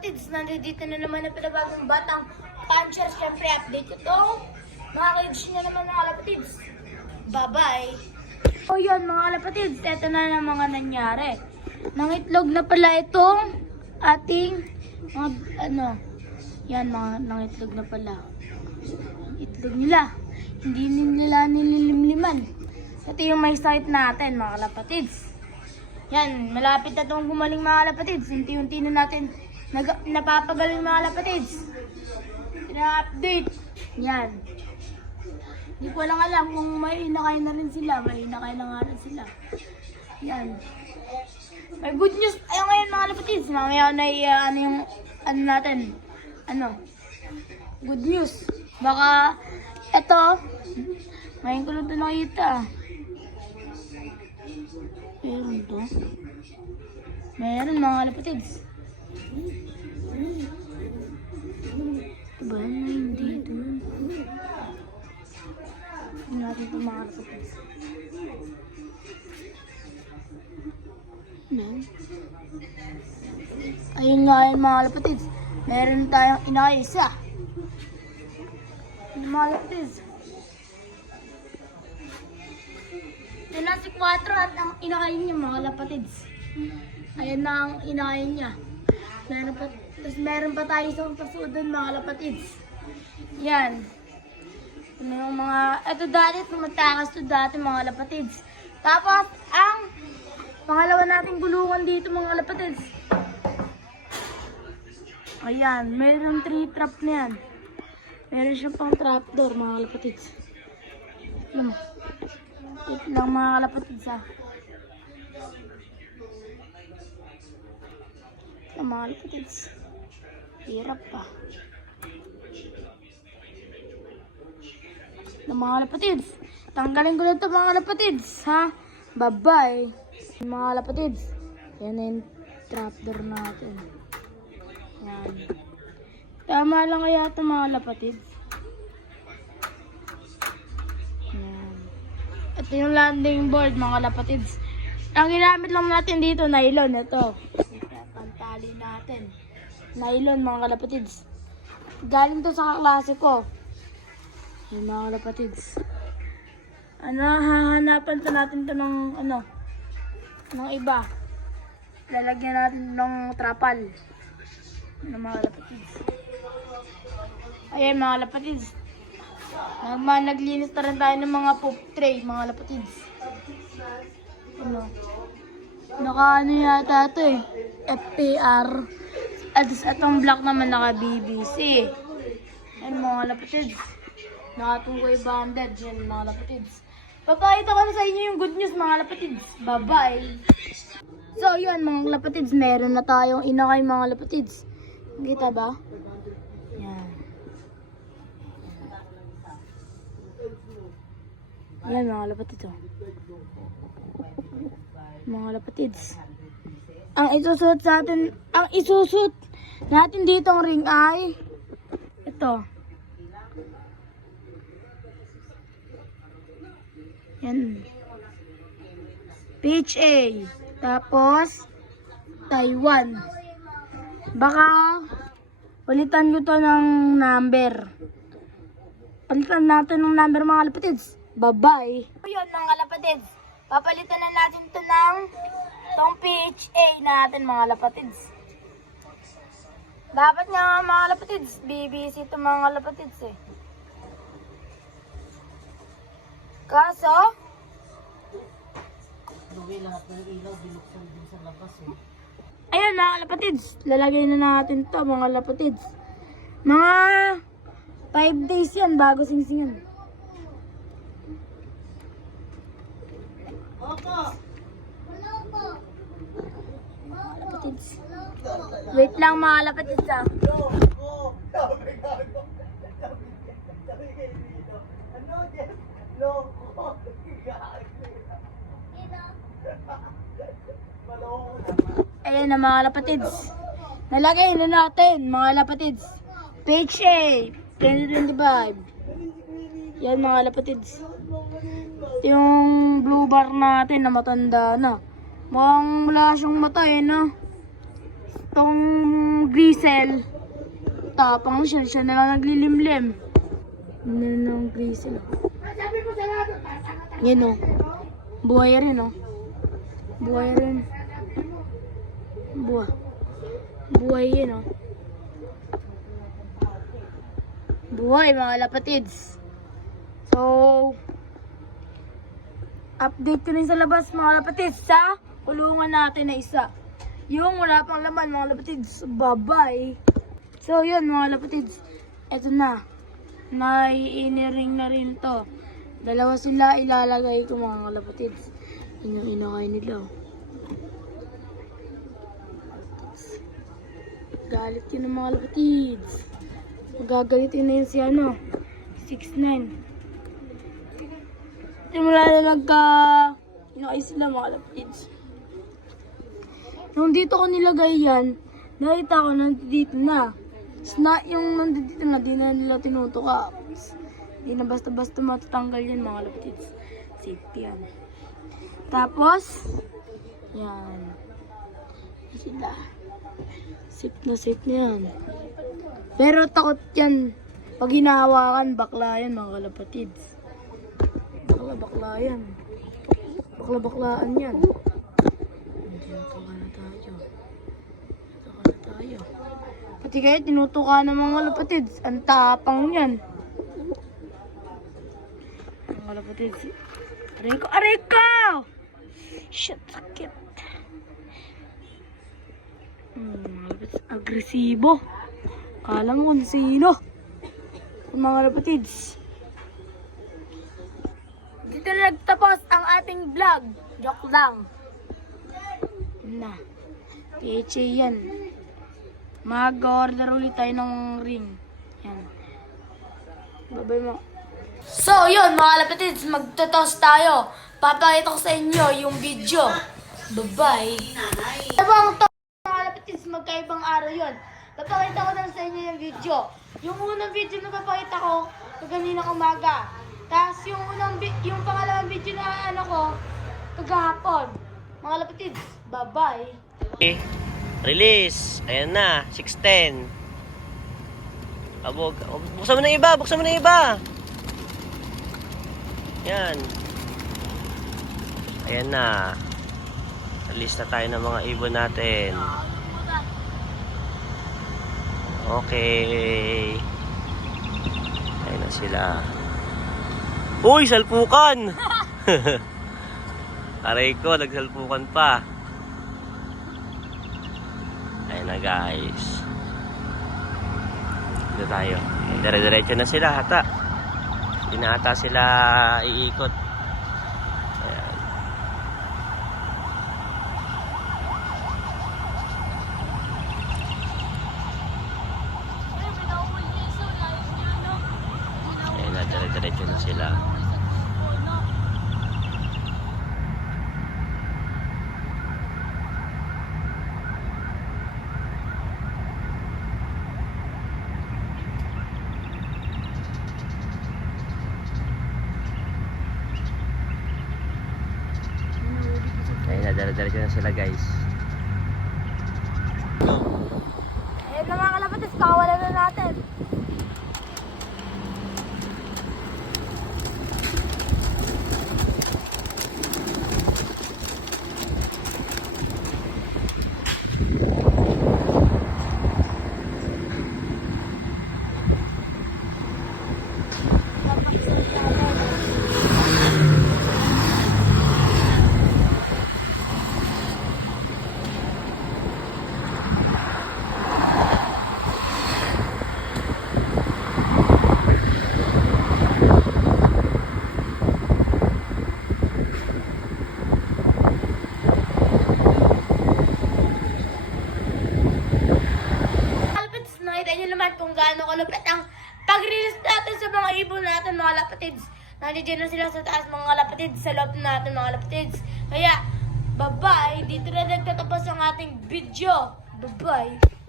kalapatids, nandito na naman ang pinabagong batang puncher. Siyempre, update ko to. Mga kids nyo naman mga kalapatids. Bye-bye. O yun mga kalapatids, eto na na mga nangyari. Nangitlog na pala itong ating mga yan mga nangitlog na pala. Itlog nila. Hindi nila nililimliman. Ito yung may sakit natin mga kalapatids. Yan, malapit na itong gumaling mga kalapatids. Unti-unti na natin napapagaling mga kalapatids. Pina-update. Yan. Hindi ko lang alam kung may inakay na rin sila. May inakay na nga rin sila. Yan. May good news tayo ngayon mga kalapatids. Mamaya na yung natin. Good news. Baka eto. Ngayon ko lang ito nakita. Meron to. Meron mga kalapatids. Diba? Hindi ito. Hindi natin ito mga kalapatids. Ayun nga yun mga kalapatids. Meron tayong inaisa. Mga kalapatids. Ito na si 4 at ang inakain niya mga kalapatids. Ayan na ang inakain niya. Meron pa tayo isang pasudan mga kalapatids. Yan. Ano yung mga, ito dati, tumatakas to dati mga kalapatids. Tapos, ang pangalawa nating gulungan dito mga kalapatids. Ayan, meron 3 trap na yan. Meron siya pang trapdoor mga kalapatids. Ano? Ito lang mga kalapatids ha. Ito mga kalapatids. Hirap pa. Ito mga kalapatids. Tanggalin ko na ito mga kalapatids ha. Bye-bye. Mga kalapatids. Yan na yung trapdoor natin. Yan. Tama lang kaya ito mga kalapatids. Ito yung landing board mga kalapatids. Ang ginamit lang natin dito, nylon. Ito. Pantali natin. Nylon mga kalapatids. Galing to sa kaklase ko. Yung mga kalapatids. Hahanapan to natin to ng ng iba. Lalagyan natin ng trapal. Ng mga kalapatids. Ayan mga kalapatids. Naglinis na rin tayo ng mga poop tray, mga kalapatids. Naka yata ito eh. FPR. At itong black naman naka BBC. Ayan mga kalapatids. Nakatungkoy banded. Yan mga kalapatids. Papakita ko na sa inyo yung good news mga kalapatids. Bye-bye. So yun mga kalapatids. Meron na tayong inakay mga kalapatids. Kita ba? Yan mga kalapatids oh. Mga kalapatids. Ang isusuot natin ditong ring ay ito. Yan. PHA. Tapos Taiwan. Baka palitan ko to ng number. Palitan natin ng number mga kalapatids. Bye-bye. Yun mga kalapatids. Papalitan na natin ito ng itong PHA natin mga kalapatids. Dapat nga mga kalapatids. BBC ito mga kalapatids eh. Kaso ayan mga kalapatids. Lalagay na natin ito mga kalapatids. Mga 5 days yan bago singsingan. Wait lang mga kalapatids ah. Ayan na mga kalapatids. Nalagay na natin mga kalapatids. PHA 2025. Yan mga kalapatids. Yung blue bar natin na matanda na. Mukhang wala siyang mata eh no. Itong Grisel. Tapang siya. Siya na lang naglilimlim. Yan ang Grisel. Yan o. Buhay rin o. Buhay rin. Buhay yun o. Buhay mga lapatids. So, update ko rin sa labas mga lapatids sa kulungan natin na isa. Yung wala pang laman mga lapatids. Bye-bye. So, yun mga lapatids. Eto na. Naiiniring na rin to. Dalawa sila ilalagay ko mga lapatids. Yun yung inakay nila. Galit yun ng mga lapatids. Magagalitin na yun si 6'9". Simula na inakay sila mga lapatids. Nung dito ko nilagay yan, nakita ko nandito na. Yung nandito na, di na nila tinutuka. Di na basta-basta matatanggal yan mga lapatids. Safety yan. Tapos, yan. Sila. Safe na yan. Pero takot yan. Pag hinahawakan, bakla yan mga kalapatids. Bakla yan. Bakla-baklaan yan. Tinutuka na tayo. Pati kaya tinutuka ng mga kalapatids. Ang tapang yan. Mga kalapatids. Aray ko! Shit, sakit. Agresibo. Kala mo kung sino. Mga lapatids. Dito na nagtapos ang ating vlog. Joke lang. Na. THA yan. Mag-order ulit tayo ng ring. Yan. Bye-bye mo. So, yun mga lapatids. Magtotos tayo. Papakita ko sa inyo yung video. Bye-bye. Abang to mga lapatids, magkaibang araw yun. Papakita ko lang sa inyo yung video. Yung unang video na papakita ko, kaganina umaga. Tapos yung pangalawang video na kagahapon. Mga lapatids, bye-bye. Okay. Release. Ayan na, 6:10. Abog. Buksan mo na iba. Yan. Ayan na. Release na tayo ng mga ibon natin. Okay. Ayan na sila. Uy, salpukan! Aray ko, nagsalpukan pa. Ayan na guys. Dito tayo. Dire-diretso na sila hata. Hindi na ata sila iikot. Ayan. Ayan na, dire-diretso na sila. Ayan na, dire-diretso na sila guys. Ayan na mga kalapatids, kawalan na natin. Nakita nyo naman kung gaano kalupit ang pag-release natin sa mga ibon natin mga lapatids. Nandiyan na sila sa taas mga lapatids, sa loob natin mga lapatids. Kaya, bye-bye. Dito na nagtatapos ang ating video. Bye-bye.